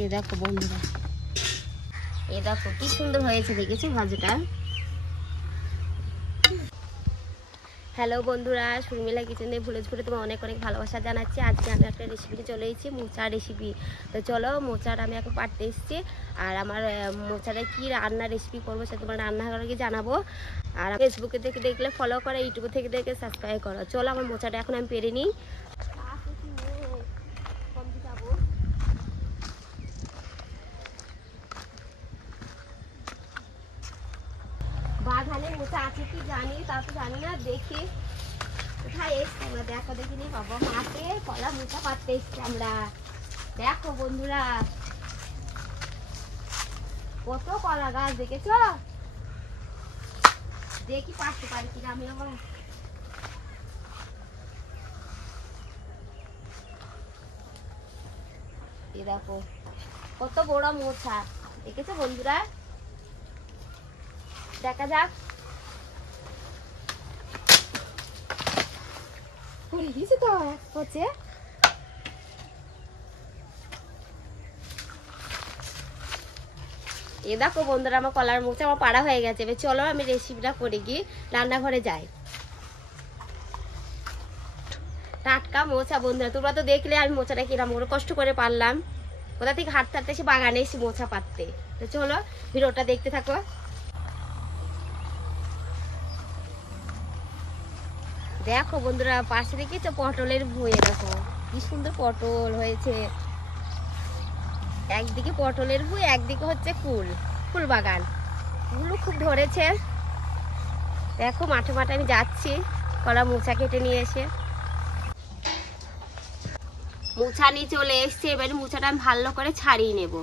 এই দেখো বন্ধুরা, এই দেখো কি সুন্দর হয়েছে, দেখেছো ভাজাটা? হ্যালো বন্ধুরা, শর্মিলা কিচেনে ভুলে তোমার অনেক অনেক ভালোবাসা জানাচ্ছি। আজকে আমি একটা রেসিপি চলে এসেছি, মোচার রেসিপি। তো চলো, মোচার আমি এখন পাড়তে এসেছি। আর আমার মোচারে কি রান্নার রেসিপি করবো সে তোমার রান্নাঘরে গিয়ে জানাবো। আর ফেসবুকে থেকে দেখলে ফলো করো, ইউটিউবে থেকে দেখে সাবস্ক্রাইব করো। চলো, আমার মোচাটা এখন আমি পেরে নিই। বাগানে মোচা আছে কি জানি, তা তো জানি না। দেখি কোথায় এসছি আমরা, দেখো দেখিনি বাবা, মাঠে কলা মোচা পাড়তে এসছি আমরা। দেখো বন্ধুরা, কত কলা গাছ দেখেছো? দেখি পারতে পারি কিনা আমি। আবার এই দেখো কত বড় মোচা, দেখেছো বন্ধুরা? দেখা যাক। পড়ে গেছে তো হচ্ছে। এ দেখো বন্ধুরা, আমার কলার মোচা আমার পাড়া হয়ে গেছে। এবার চলো আমি রেসিপিটা করে গিয়ে রান্নাঘরে যাই। টাটকা মোচা বন্ধুরা, তোমরা তো দেখলে আমি মোচাটা কিরম কষ্ট করে পারলাম। কোথা থেকে হাঁটতে হাঁটতে এসে বাগানে এসে মোচা পাততে। তো চলো ভিডিওটা দেখতে থাকো। দেখো বন্ধুরা, পাশে দেখেছো পটলের ভুঁয়ে, দেখো কি সুন্দর পটল হয়েছে। একদিকে পটলের ভুঁই, একদিকে হচ্ছে ফুল বাগান। ফুলও খুব ধরেছে। দেখো মাঠে মাঠে আমি যাচ্ছি কলা মোচা কেটে নিয়ে এসে। মোচা নিয়ে চলে এসছে, এবারে মোচাটা আমি ভালো করে ছাড়িয়ে নেব।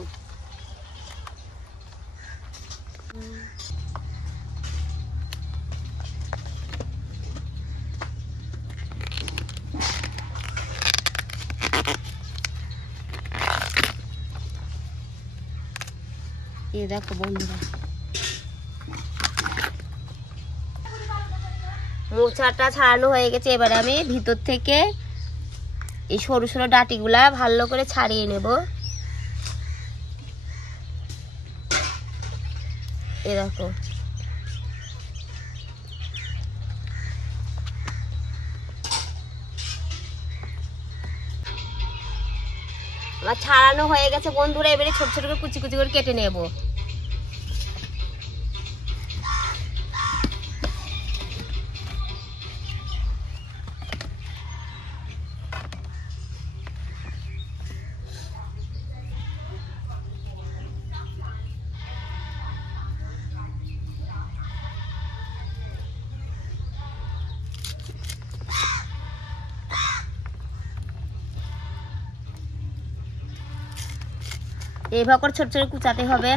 এই দেখো বন্ধুরা, মোচাটা ছাড়ানো হয়ে গেছে। এবারে আমি ভিতর থেকে এই সরু সরু ডাঁটিগুলা ভালো করে ছাড়িয়ে নেব। এই দেখো, আমার ছাড়ানো হয়ে গেছে বন্ধুরা। এবারে ছোট ছোট করে কুচি কুচি করে কেটে নেব। এইভাবে করে ছোট ছোট কুচাতে হবে।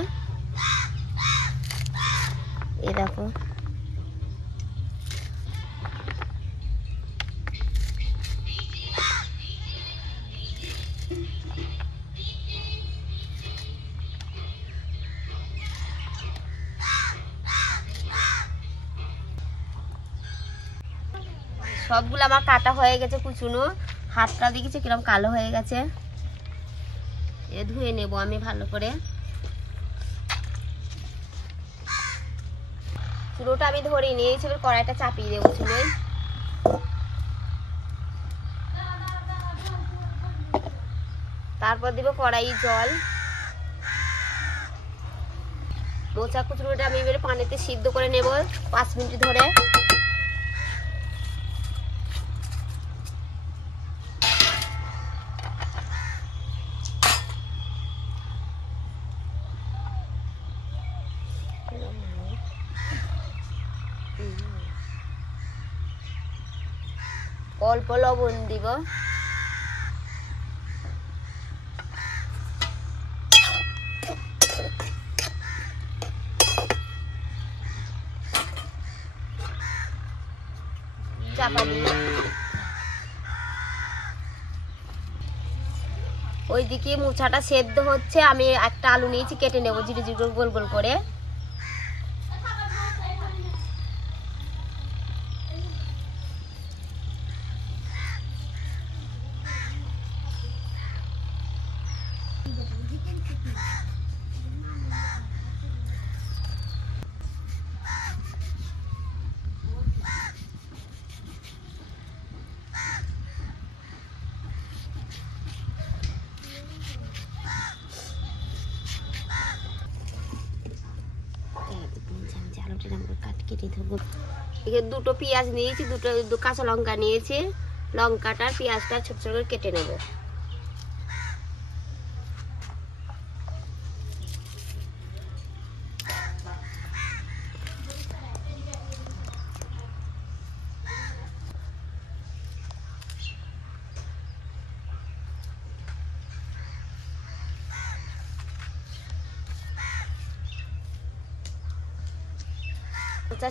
এই দেখো, সবগুলো আমার কাটা হয়ে গেছে কুচুনো। হাতটা দেখেছি কিরকম কালো হয়ে গেছে। এ ধুয়ে নেব আমি ভালো করে। চুলোটা আমি ধরে নিয়েছি, এবার কড়াইটা চাপিয়ে দেবো চুলোয়। তারপর দিব কড়াই জল। মোচা কুচুনোটা আমি এবারে পানিতে সিদ্ধ করে নেব 5 মিনিট ধরে। অল্প লবণ দিব। চাপা দিয়ে ওইদিকে মোচাটা সেদ্ধ হচ্ছে। আমি একটা আলু নিয়েছি, কেটে নেবো জিরে জিরে গোল গোল করে। এখানে দুটো পেঁয়াজ নিয়েছি, দুটো কাঁচা লঙ্কা নিয়েছি। লঙ্কাটা পেঁয়াজটা ছোট ছোট করে কেটে নেব।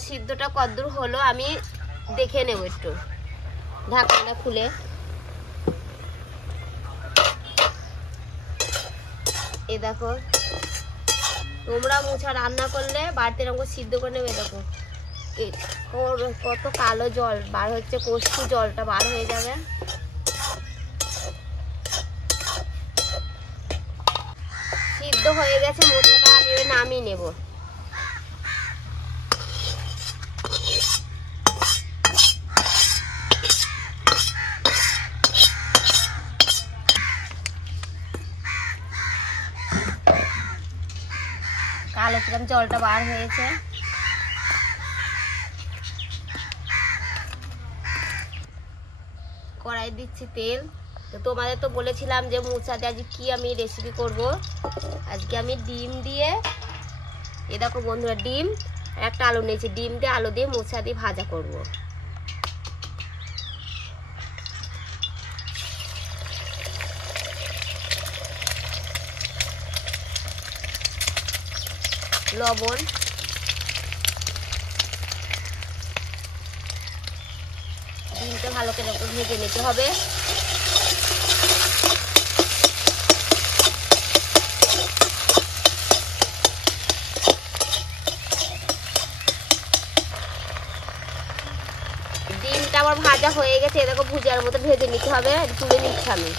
সিদ্ধটা কতদূর হলো আমি দেখে নেব একটু, ঢাকনাটা খুলে। এ দেখো, তোমরা মোচা রান্না করলে বাড়িতে এরকম সিদ্ধ করে নেবে। দেখো কত কালো জল বার হচ্ছে, কষু জলটা বার হয়ে যাবে। সিদ্ধ হয়ে গেছে মোচাটা, আমি নামিয়ে নেব। কালো কিরম জলটা বার হয়েছে। কড়াই দিচ্ছি তেল। তো তোমাদের তো বলেছিলাম যে মোচা দিয়ে আজকে কি আমি রেসিপি করব। আজকে আমি ডিম দিয়ে, এ দেখো বন্ধুরা, ডিম একটা আলু নিয়েছি, ডিম দিয়ে আলু দিয়ে মোচা দিয়ে ভাজা করব। লবণ, ডিমটা ভালো করে ভেজে নিতে হবে। ডিমটা আমার ভাজা হয়ে গেছে, এরকম ভুজিয়ার মতো ভেজে নিতে হবে। তুলে নিচ্ছি আমি।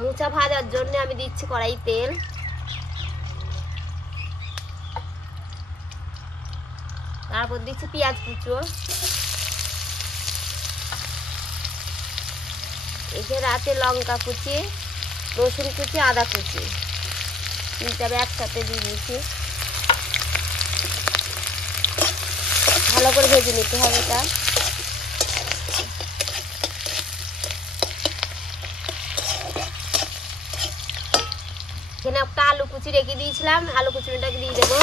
মোচা ভাজার জন্য আমি দিচ্ছি কড়াই তেল। তারপর দিচ্ছি পেঁয়াজ কুচো। এখানে রাতে লঙ্কা কুচি, রসুন কুচি, আদা কুচি, তিনটা একসাথে দিয়ে দিয়েছি। ভালো করে ভেজে নিতে হবে এটা। এখানে একটা আলু কুচি রেখে দিয়েছিলাম, আলু কুচিটাকে দিয়ে দেবো।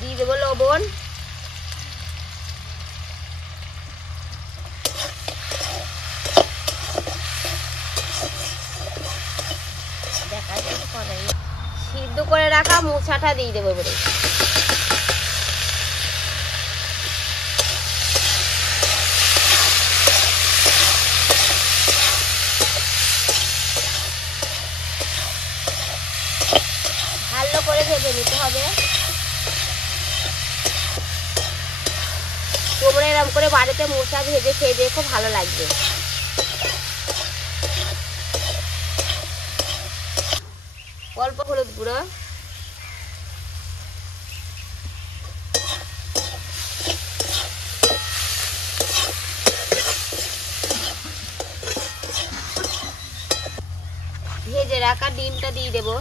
দিয়ে দেবো লবণ। সিদ্ধ করে রাখা মোচাটা দিয়ে দেবো এবারে। ভালো করে ভেজে নিতে হবে। তোমরা এরকম করে বাড়িতে মোচা ভেজে খেয়ে দেখো, ভালো লাগবে। অল্প হলুদ গুঁড়ো, ভেজে রাখা ডিমটা দিয়ে দেবো।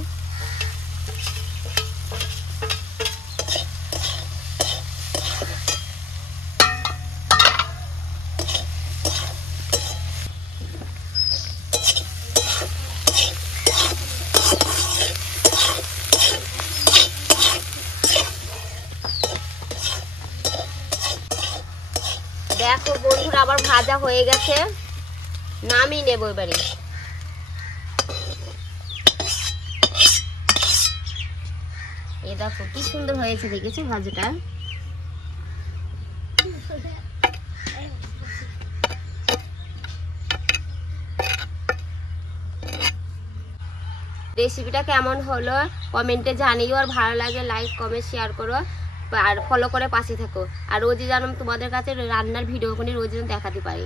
দেখো বন্ধুরা, আবার ভাজা হয়ে গেছে, নামিয়ে নেবো এবারে। এই দেখো কি সুন্দর হয়েছে, দেখেছো ভাজাটা। রেসিপিটা কেমন হলো কমেন্টে জানিও, আর ভালো লাগে লাইক কমেন্ট শেয়ার করো আর ফলো করে পাশে থাকো। আর রোজই যেন তোমাদের কাছে রান্নার ভিডিওগুলি রোজ যেন দেখাতে পারি।